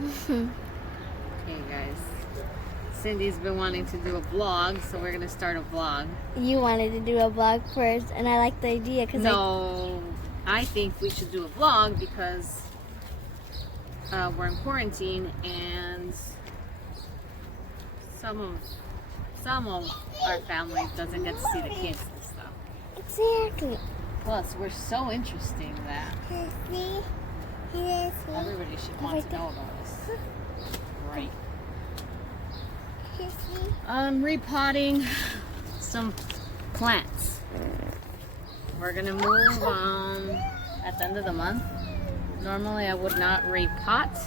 Okay, guys. Cindy's been wanting to do a vlog, so we're gonna start a vlog. You wanted to do a vlog first, and I like the idea because No, I think we should do a vlog because we're in quarantine and some of our family doesn't get to see the kids and stuff. Exactly. Plus, we're so interesting that everybody should want to know about us. Right. I'm repotting some plants. We're gonna move at the end of the month. Normally I would not repot,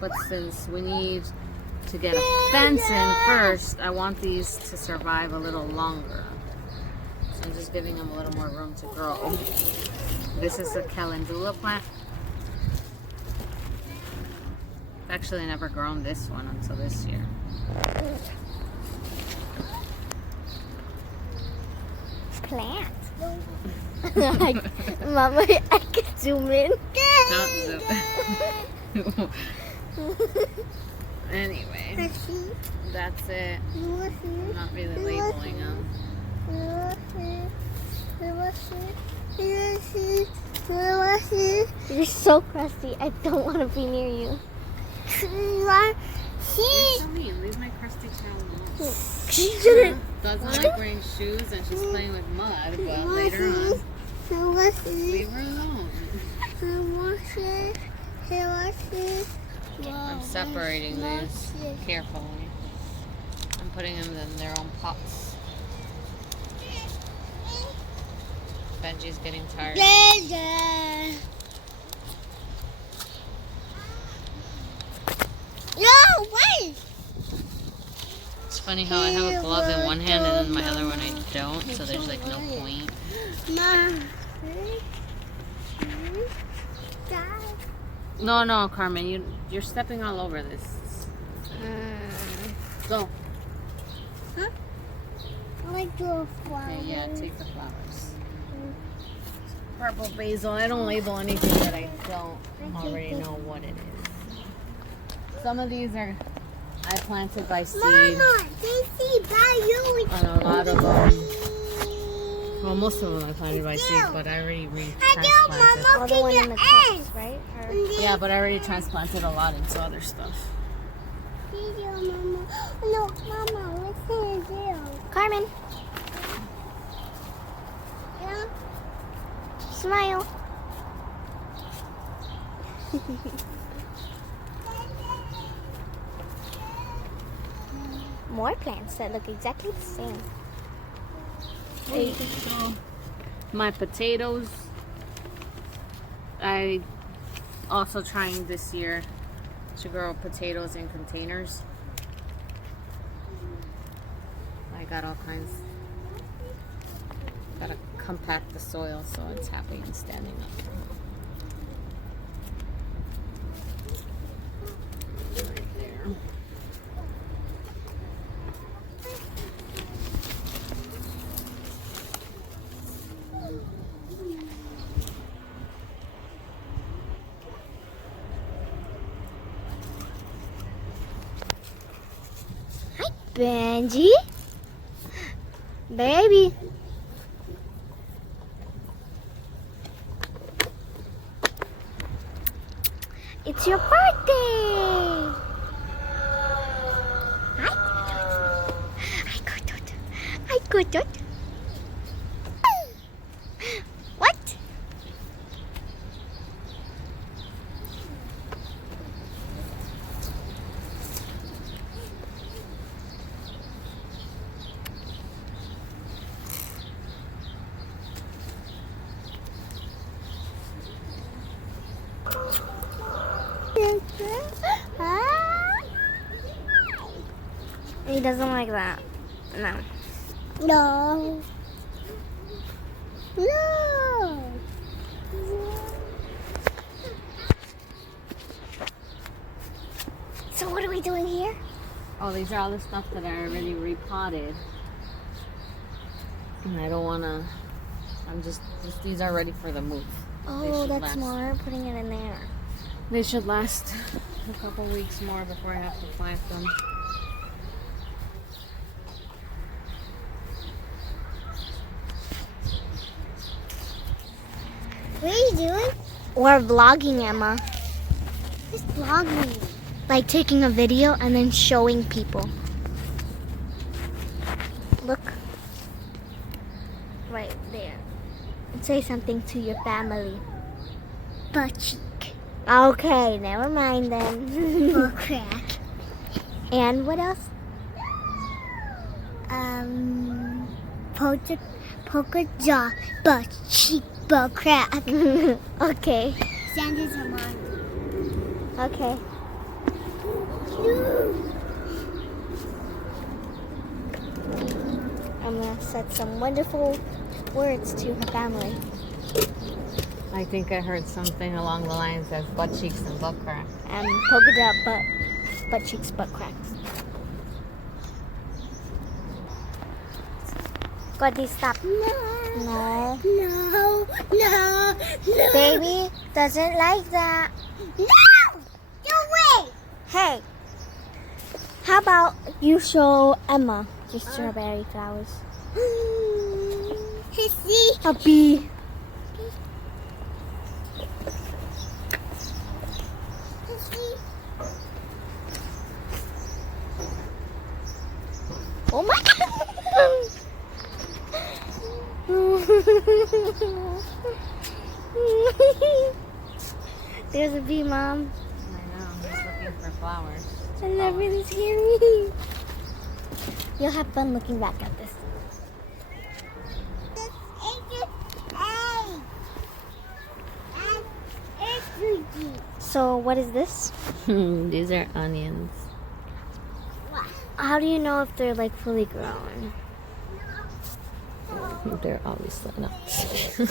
but since we need to get a fence in first, I want these to survive a little longer. So I'm just giving them a little more room to grow. This is a calendula plant. Actually, I never grown this one until this year. Plant. Mama, I can zoom in. Don't zoom. Anyway, that's it. I'm not really labeling them. You're so crusty. I don't want to be near you. You're so mean. Leave my crusty child alone. She didn't. Doesn't like wearing shoes and she's playing with mud, but later on, leave her alone. I'm separating these carefully. I'm putting them in their own pots. Benji's getting tired. No, wait! It's funny how I have a glove in one hand and then my other one I don't, so there's like no point. No, Carmen, you're stepping all over this. Go. Huh? I like the flowers. Okay, yeah, take the flowers. Purple basil. I don't label anything that I don't already know what it is. Some of these are I planted by seed. Mama, they see by you. And a lot of them. Well, most of them I planted by seed, but I already transplanted. All the one in the cups, right? Yeah, but I already transplanted a lot into other stuff. No, Mama, listen to you. Carmen. Yeah. Smile. More plants that look exactly the same. My potatoes. I also trying this year to grow potatoes in containers. I got all kinds. Gotta compact the soil so it's happy and standing up. Right there. Benji, baby. It's your birthday. I got it. What? He doesn't like that. No. No. No. So what are we doing here? Oh, these are all the stuff that I already repotted. And I don't want to, I'm just these are ready for the move. Oh, that's smart, putting it in there. They should last a couple weeks more before I have to plant them. What are you doing? We're vlogging, Emma. Just vlogging. Like taking a video and then showing people. Look. Right there. And say something to your family. Butt cheek. Okay, never mind then. Butt crack. And what else? Polka jaw, butt cheek, butt crack. Okay. Sandra's her mom. Okay. I'm gonna set some wonderful words to her family. I think I heard something along the lines of butt cheeks and butt crack. Polka dot butt cheeks, butt cracks. Cody, stop. No. No. Baby doesn't like that. No! No way! Hey, how about you show Emma the strawberry flowers? See? A bee. Oh my God! There's a bee, Mom. I know, he's looking for flowers. And that really scared me. You'll have fun looking back at this. So what is this? These are onions. How do you know if they're like fully grown? They're obviously not.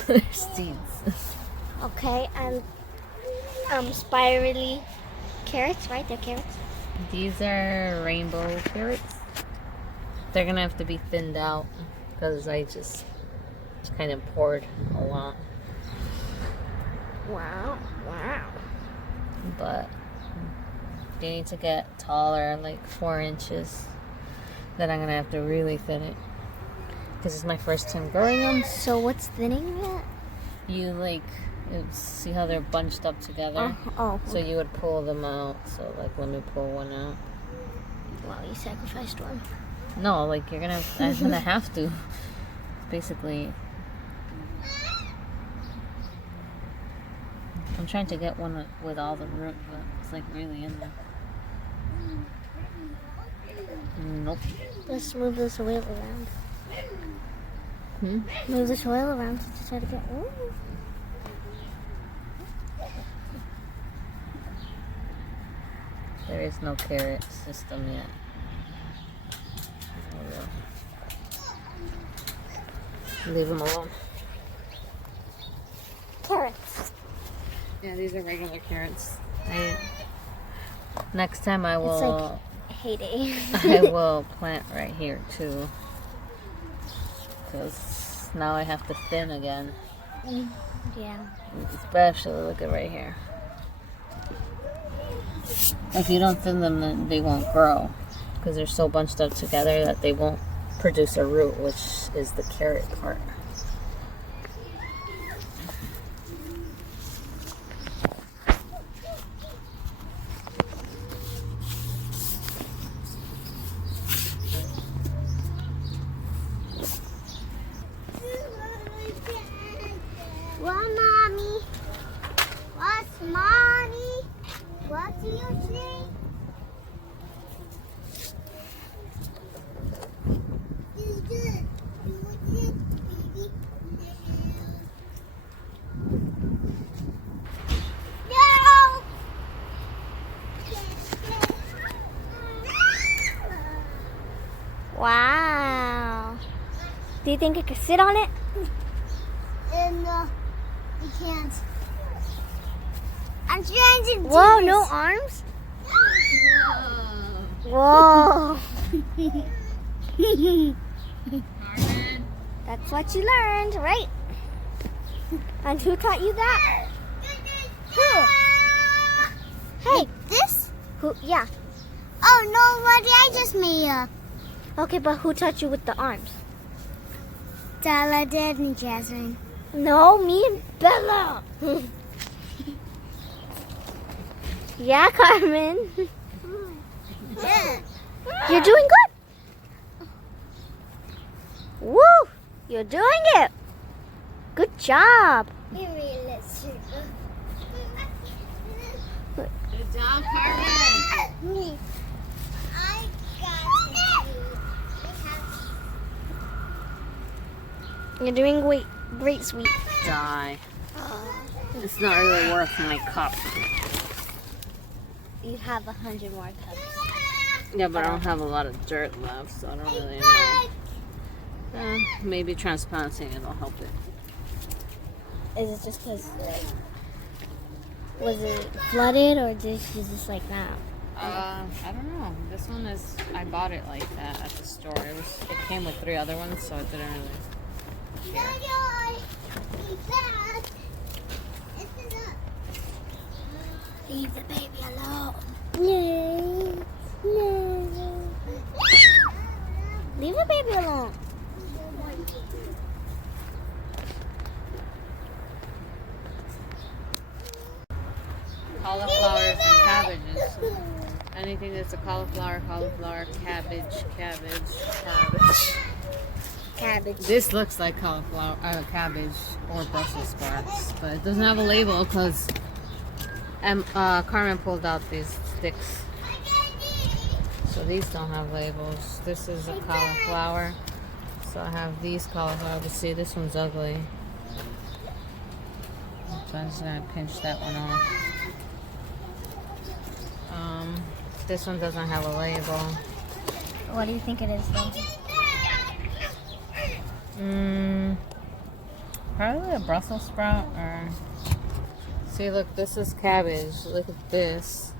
They're seeds. Okay, and spirally carrots, right? They're carrots. These are rainbow carrots. They're gonna have to be thinned out because I just kind of poured a lot. Wow. But they need to get taller, like 4 inches. Then I'm gonna have to really thin it because it's my first time growing them. So what's thinning it? You see how they're bunched up together. So you would pull them out. So like, let me pull one out. Wow, you sacrificed one. No, like I'm gonna have to. Basically, I'm trying to get one with all the root, but it's like really in there. Nope. Let's move the soil around. Move the soil around to try to get. Ooh. There is no carrot system yet. Leave them alone. Carrots. Yeah, these are regular carrots. Next time I will. It's like heyday. I will plant right here too, because now I have to thin again. Yeah. Especially look at right here. If you don't thin them, then they won't grow because they're so bunched up together that they won't produce a root, which is the carrot part. What, Mommy? What's Mommy? What do you say? Wow. Do you think I could sit on it? No, you can't. I'm trying to do Whoa, this. no arms? Whoa. That's what you learned, right? And who taught you that? Who? Hey, This? who? Yeah. Oh, no, what did I just made up? Okay, but who taught you with the arms? Della did and Jasmine. No, me and Bella. Yeah, Carmen. Yeah. You're doing good. Woo! You're doing it. Good job. Give me a little. Good job, Carmen. Me. I got it. You're doing great, great, sweet. Die. It's not really worth my cup. You have 100 more cups. Yeah, but I don't have a lot of dirt left, so I don't really know. Maybe transplanting it'll help it. Is it just because, was it flooded or is it just like that? I don't know. This one is, I bought it like that at the store. It came with 3 other ones, so it didn't really. Leave the baby alone. No. No. Leave the baby alone. Cauliflowers and cabbages. Anything that's a cauliflower, cabbage. Cabbage. This looks like cauliflower, cabbage or Brussels sprouts, but it doesn't have a label because Carmen pulled out these sticks. So these don't have labels. This is a cauliflower. So I have these cauliflowers. See, this one's ugly. So I'm just gonna pinch that one off. This one doesn't have a label. What do you think it is though? Probably a Brussels sprout or. See, look, this is cabbage. Look at this.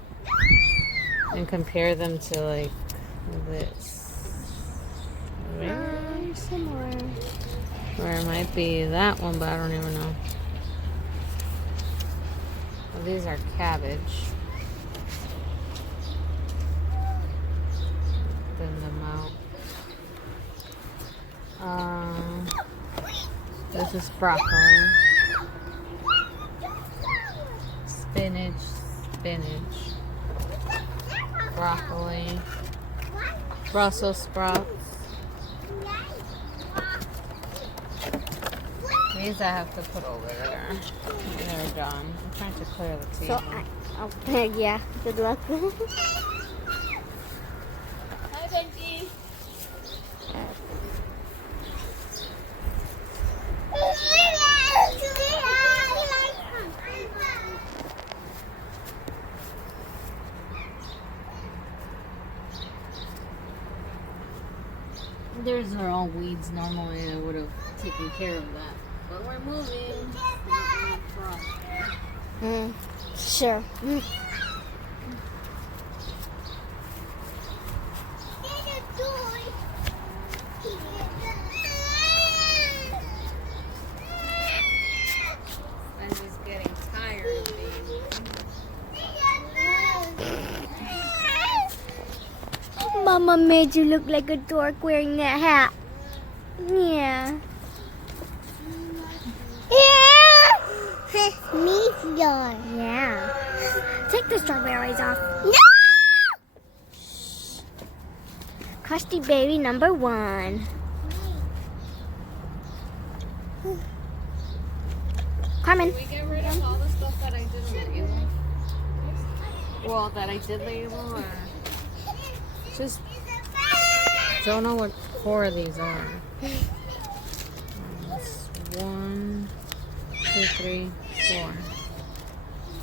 And compare them to like this. Similar. Or it might be that one, but I don't even know. Well, these are cabbage. Thin them out. This is broccoli. Spinach. Broccoli. Brussels sprouts. These I have to put over there. They're done. I'm trying to clear the table. Yeah, good luck. Hi, Benji. These are all weeds. Normally I would have taken care of that. But we're moving. Sure. Benji's getting tired, baby. Mama made you look like a dork wearing that hat. Yeah. Me, yours. Yeah. Take the strawberries off. No! Crusty baby number 1. Carmen. Can we get rid of all the stuff that I didn't label? Well, that I did label, or just don't know what 4 of these are. 1, 2, 3, 4.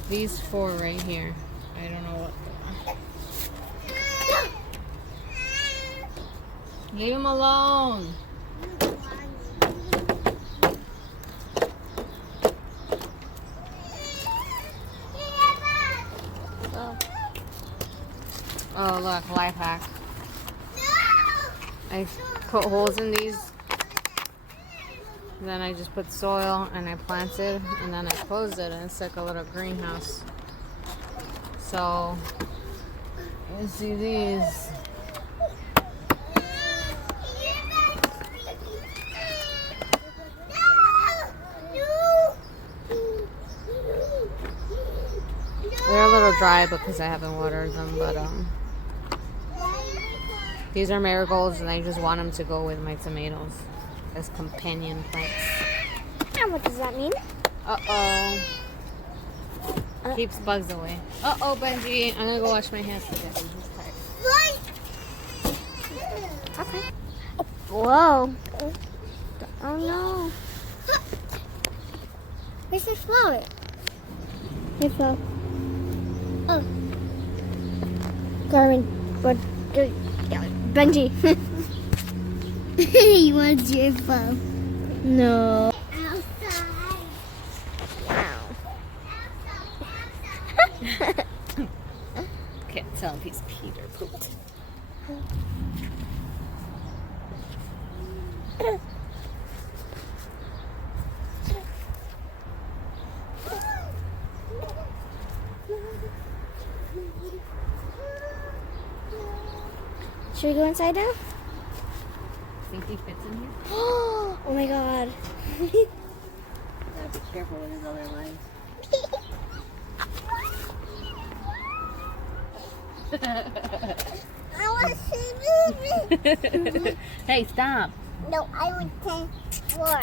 These 4 right here. I don't know what they are. Leave them alone. Oh, look, life hack. I put holes in these. Then I just put soil and I planted, and then I closed it, and it's like a little greenhouse. So, you see these. They're a little dry because I haven't watered them, but these are marigolds, and I just want them to go with my tomatoes as companion plants. And what does that mean? Uh-oh. Keeps bugs away. Uh-oh, Benji. I'm gonna go wash my hands together. He's tired. Okay. Whoa. Oh no. Where's the flower? It fell. Oh. Carmen. But Benji. He wants your phone. No. Outside. Can't tell if he's peed or pooped. Should we go inside now? Think he fits in here? Oh my god. Gotta be careful with his other legs. I want to see movie. Hey, stop. No, I would take four.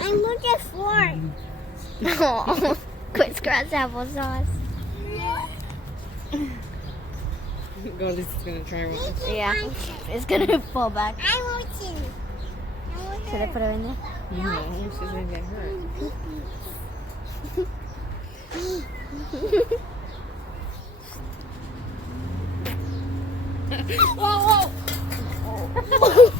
I'm looking for. No. Quick scratch applesauce. Go, this is gonna try with this. Yeah. It's gonna fall back. I want to. Should I put her in there? No, she's gonna get hurt. Whoa, whoa!